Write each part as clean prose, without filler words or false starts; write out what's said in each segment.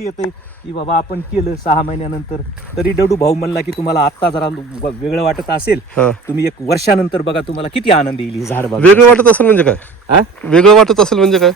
येते की बाबा आपण केलं 6 महिन्यानंतर, तरी डडू भाऊ म्हणला की तुम्हाला आता जरा वेगळं वाटत असेल, तुम्ही 1 वर्षानंतर बघा तुम्हाला किती आनंद येईल ही झाड बघा. वेगळं वाटत असेल म्हणजे काय? वेगळं वाटत असेल म्हणजे काय?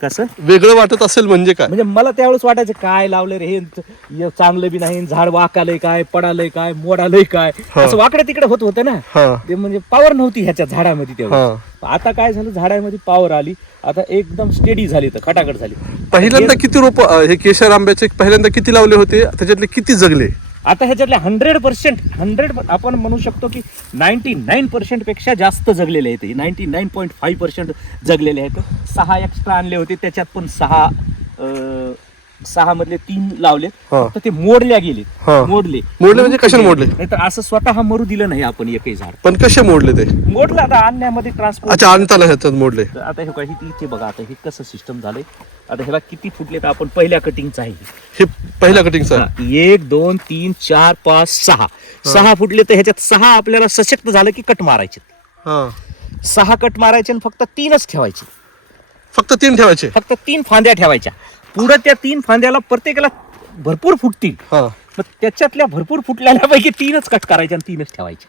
कसं वेगळं वाटत असेल म्हणजे काय? म्हणजे मला त्यावेळेस वाटायचं काय लावलं रे हे, चांगलं बी नाही, झाड वाकालंय काय, पडालंय काय, मोडालंय काय, असं वाकडे तिकडे होत होतं ना. ते म्हणजे पॉवर नव्हती ह्याच्या झाडामध्ये तेव्हा. आता काय झालं, झाडामध्ये पॉवर आली, आता एकदम स्टेडी झाली, तर खटाखट झाली. पहिल्यांदा किती रोप हे केशर आंब्याचे पहिल्यांदा किती लावले होते, त्याच्यातले किती जगले? आता ह्याच्यातले 100% आपण म्हणू शकतो की 99% पेक्षा जास्त जगलेले आहेत. 99.5% जगलेले आहेत. 6 एक्स्ट्रा आणले होते, त्याच्यात पण 6 मधले 3 लावले, तर ते मोडल्या गेले. मोडले म्हणजे कशाने मोडले? नाही तर असं स्वतः मरू दिलं नाही आपण एकही झाड. पण कसे मोडले ते? मोडलं आता आणण्यामध्ये ट्रान्सपोर्ट. अच्छा, आणताना ह्याच्यात मोडले. आता हे काही इथे बघा, आता हे कसं सिस्टम झालंय. आता ह्याला किती फुटले, तर आपण पहिल्या कटिंगचं आहे हे पहिल्या कटिंगचं. 1 2 3 4 5 6 फुटले, तर ह्याच्यात 6 आपल्याला सशक्त झालं की कट मारायचे. 6 कट मारायचे आणि फक्त 3च ठेवायचे. फक्त 3 ठेवायचे? फक्त 3 फांद्या ठेवायच्या. पुढे त्या 3 फांद्याला प्रत्येकाला भरपूर फुटतील, मग त्याच्यातल्या भरपूर फुटलेल्यापैकी 3च कट करायचे आणि 3च ठेवायचे.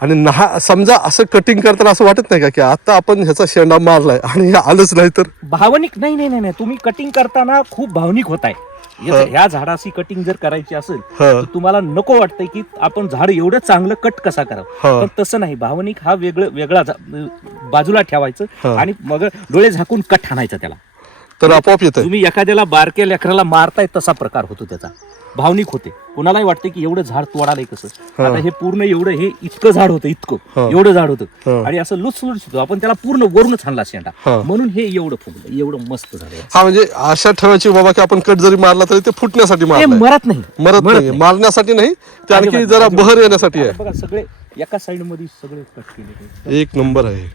आणि समजा असं कटिंग करताना असं वाटत नाही का की आता आपण ह्याचा शेंडा मारलाय आणि हे आलंच नाही तर? भावनिक नाही, तुम्ही कटिंग करताना खूप भावनिक होताय. ह्या झाडाची कटिंग जर करायची असेल तर तुम्हाला नको वाटतंय की आपण झाड एवढं चांगलं कट कसा करावं, पण तसं नाही. भावनिक हा वेगळा बाजूला ठेवायचं आणि मग डोळे झाकून कट हाणायचा त्याला, तर आपोआप येतं. तुम्ही एखाद्याला बारक्या लेकराला मारताय तसा प्रकार होतो त्याचा. भावनिक होते. कोणालाही वाटतं की एवढं झाड तोडालंय कसं. आता हे पूर्ण एवढं, हे इतकं झाड होतं, इतकं एवढं झाड होतं, आणि असं लुसलुस होतं. आपण त्याला पूर्ण वरूनच हाणला शेंडा, म्हणून हे एवढं फुगलं, एवढं मस्त झालं. म्हणजे आशा ठेवायची बाबा की आपण कट जरी मारला तरी ते फुटण्यासाठी मारलाय. मरत नाही, मारण्यासाठी नाही, ते आणखी जरा बहर येण्यासाठी आहे. बघा सगळे एका साइड मध्ये सगळे कट केले. 1 नंबर आहे.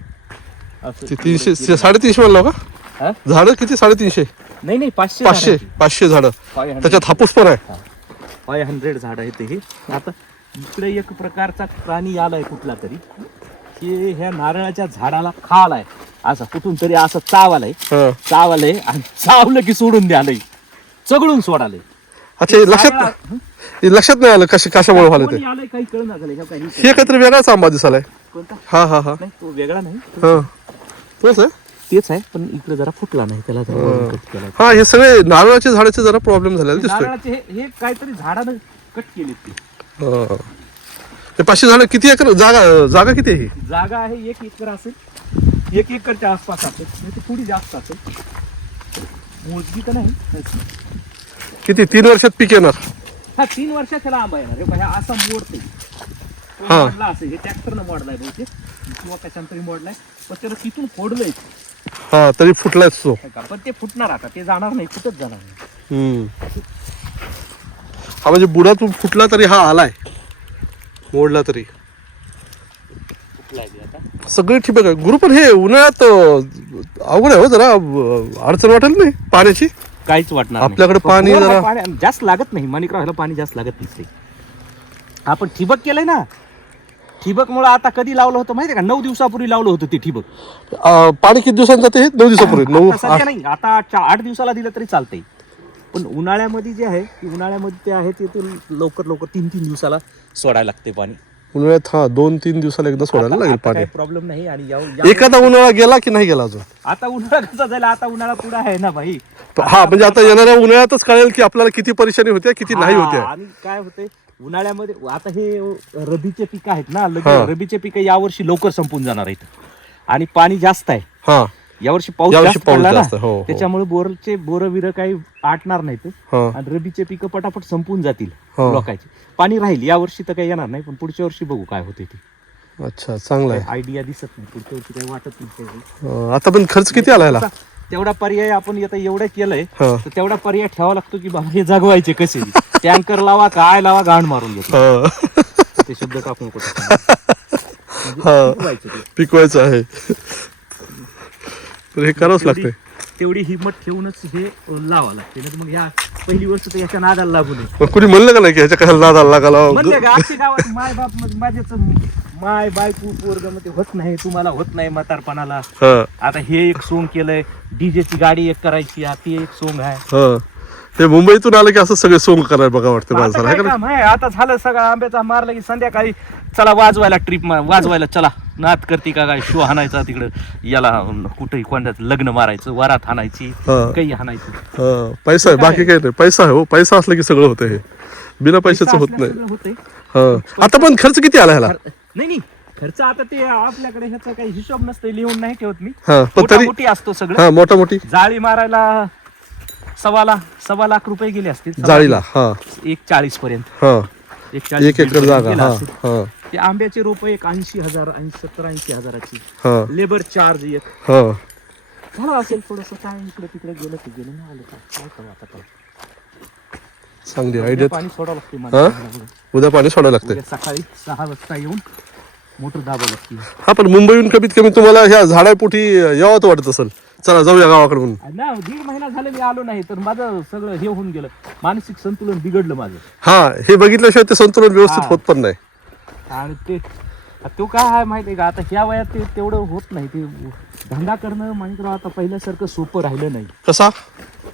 300 350 म्हणलं का झाड? किती? 350? नाही 500 झाड. त्याच्यात हापूस पण आहे. 500 झाड आहेत हे. आता इकडे एक प्रकारचा प्राणी आलाय कुठला तरी, की ह्या नारळाच्या झाडाला खालाय, असं कुठून तरी असं चावलंय आणि चावलं की सोडून द्यालंय, चगळून सोडालंय. अच्छा, लक्षात नाही आलं कशामुळे झालं ते? काही कळना झालं. हे काहीतरी वेगळाच आंबा दिसालाय. कोणता? नाही तो वेगळा नाही, तोच आहे. तेच आहे, पण इकडे जरा फुटला नाही त्याला. हे सगळे नारळाच्या झाडाचे जरा प्रॉब्लेम झालेला दिसतोय. नारळाचे हे काहीतरी झाडानं कट केले ते. हे 500 झाड. किती एकर जागा किती आहे? जागा आहे 1 एकर असेल, 1 एकरच्या आसपास असेल, नाही तर थोडी जास्त असेल, मोजगी तर नाही. किती 3 वर्षात पीक येणार? 3 वर्षात त्याला आंबा येणार. हे असा मोडते, मोडला असेल, हे ट्रॅक्टरनं मोडलाय बहुतेक किंवा कशांतरी मोडलाय, पण त्याला तिथून फोडलंय. तरी फुटलायच तो. पण ते फुटणार, आता ते जाणार नाही, फुटत जाणार नाही. म्हणजे बुडातून फुटला तरी हा आलाय, मोडला तरी फुटलाय आता सगळे ठिबक आहे. गुरु, पण हे उन्हाळ्यात अवघड आहे हो, जरा अडचण वाटेल नाही पाण्याची? काहीच वाटणार आपल्याकडे पाणी जरा जास्त लागत नाही. माणिकराव पाणी जास्त लागत नाही. आपण ठिबक केलंय ना, ठिबक मुळे आता कधी लावलं होतं माहितीये का? 9 दिवसापूर्वी लावलं होतं ते ठिबक. पाणी किती दिवसांनी जाते? 9 दिवसापूर्वी. 9 नाही, आता 8 दिवसाला दिलं तरी चालतंय. पण उन्हाळ्यामध्ये जे आहे, उन्हाळ्यामध्ये ते आहे ते लवकर 3-3 दिवसाला सोडायला लागते पाणी. उन्हाळ्यात 2-3 दिवसाला एकदा सोडायला लागेल पाणी. प्रॉब्लेम नाही. आणि एखादा उन्हाळा गेला की नाही गेला अजून? आता उन्हाळा कसा जायला, आता उन्हाळा पुढे आहे ना भाई. म्हणजे आता येणाऱ्या उन्हाळ्यातच कळेल की आपल्याला किती परेशानी होत्या, किती नाही होत्या. आणि काय होते उन्हाळ्यामध्ये, आता हे रबीचे पीक आहेत ना, रबीचे पीक यावर्षी लवकर संपून जाणार आहेत, आणि पाणी जास्त आहे यावर्षी. पाऊस जास्त पडला ना, त्याच्यामुळे बोर विर काही आटणार नाहीत, आणि रबीचे पीक पटापट संपून जातील लोकांचे. पाणी राहील यावर्षी, तर काही येणार नाही, पण पुढच्या वर्षी बघू काय होते ते. अच्छा, चांगलं आहे. आयडिया दिसत नाही पुढच्या वर्षी, काही वाटत नाही. आता पण खर्च किती आला? तेवढा पर्याय आपण आता एवढं केलंय, तर तेवढा पर्याय ठेवा लागतो की बाबा हे जगवायचे कसे. टँकर लावा, काय लावा, गाण मारून घेतो ते शब्द कापून पिकवायचं आहे, हे करावंच लागतंय. तेवढी हिंमत ठेवूनच हे लावा लागते. मग ह्या पहिली गोष्ट तर याच्या नादाला लागू नये. कुणी म्हणलं का नाही की ह्याच्या कशाला नादाला लागायला? म्हणले का आजच्या गावात माय बाप माझ्याच माय बायको पोरग मध्ये होत नाही, तुम्हाला होत नाही म्हातारपणाला. आता हे एक सोंग केलंय, डीजेची गाडी एक करायची, ती एक सोंग आहे. हे मुंबईतून आलं की असं सगळे सोंग करायला बघा वाटतं आता माणसाला काय है का काम आहे? आता झालं सगळं आंब्याचा मारला की संध्याकाळी चला वाजवायला ट्रिप वाजवायला चला नात करते का काय शो हाणायचा तिकडं याला कुठेही कोणत्याच लग्न मारायचं वरात हाणायची काही हाणायची हा, पैसा आहे बाकी काही नाही. पैसा आहे हो, पैसा असला की सगळं होतं हे बिना पैशाचं होत नाही. होतंय हा आता पण खर्च किती आला ह्याला? नाही खर्च आता ते आपल्याकडे ह्याचा काही हिशोब नसतं लिहून नाही ठेवत मी हा पण तरी मोठी असतो सगळं हा मोठा मोठी जाळी मारायला सव्वा लाख रुपये गेले असतील जाळीला. हा 140 पर्यंत हा 140 1 एकर जागा. गेला हा असेल. हा ते आंब्याचे रोप एक 80,000 70-80 हजाराची हा लेबर चार्ज एक हा झालं असेल थोडस काय इकडे तिकडे गेलं की गेलं नाही आलं काय करू आता काय चांगली आयडिया. पाणी सोडावं लागते हा मला. उद्या पाणी सोडायला लागतंय. उद्या सकाळी 6 वाजता येऊन मोटर दाबावं लागते हा पण मुंबईहून कमीत कमी तुम्हाला ह्या झाडापोटी यावं वाटत असेल चला जाऊया गावाकडे म्हणून. ना 1.5 महिना झाले मी आलो नाही तर माझं सगळं हे होऊन गेलं मानसिक संतुलन बिघडलं माझं हा हे बघितल्याशिवाय ते संतुलन व्यवस्थित होत पण नाही. आणि तो काय आहे माहिती आहे का आता ह्या वयात ते तेवढं होत नाही ते धंदा करणं म्हणजे आता पहिल्यासारखं सोपं राहिलं नाही. कसा?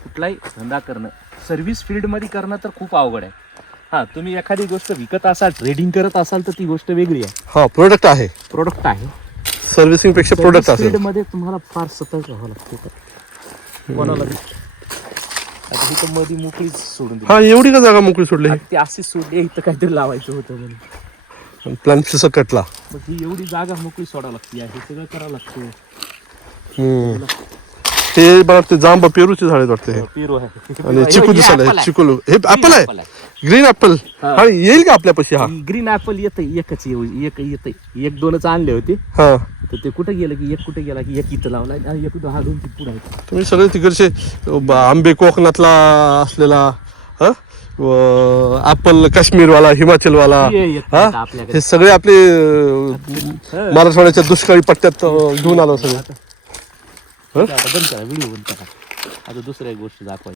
कुठलाही धंदा करणं सर्व्हिस फील्डमध्ये करणं तर खूप अवघड आहे. हा तुम्ही एखादी गोष्ट विकत असाल ट्रेडिंग करत असाल तर ती गोष्ट वेगळी आहे. हा प्रोडक्ट आहे प्रोडक्ट आहे सर्व्हिसिंग पेक्षा प्रोडक्ट असेल. फील्ड मध्ये तुम्हाला फार सतर्क राहावं लागतं कोणाला बी. आता ही तर मध्ये मोकळीच सोडून दिली हा एवढी का जागा मोकळी सोडली? ती अशीच सोडली इथं काहीतरी लावायचं होतं म्हणून प्लॅन कटला. मग ही एवढी जागा मोकळी सोडावं लागते हे सगळं करावं लागतं. ते मला वाटतं जांबा पेरूचे झाड वाटते हे. पेरू आहे आणि चिकू दिसायला चिकू हे ऍपल आहे ग्रीन ऍपल. आणि येईल का आपल्यापाशी? हा ग्रीन ऍपल येतं एकच एक येतं 1-2च आणले होते हा तर ते कुठे गेलं की एक कुठे गेला की एक इथं लावला आणि एक 2-3 पुढे आहेत. तुम्ही सगळे तिकडचे आंबे कोकणातला असलेला ऍपल काश्मीरवाला हिमाचलवाला आपल्याकडे हे सगळे आपले मराठवाड्याच्या दुष्काळी पट्ट्यात घेऊन आलो सगळे. बंद करा व्हिडिओ बंद करा आता दुसऱ्या गोष्टी दाखवायची.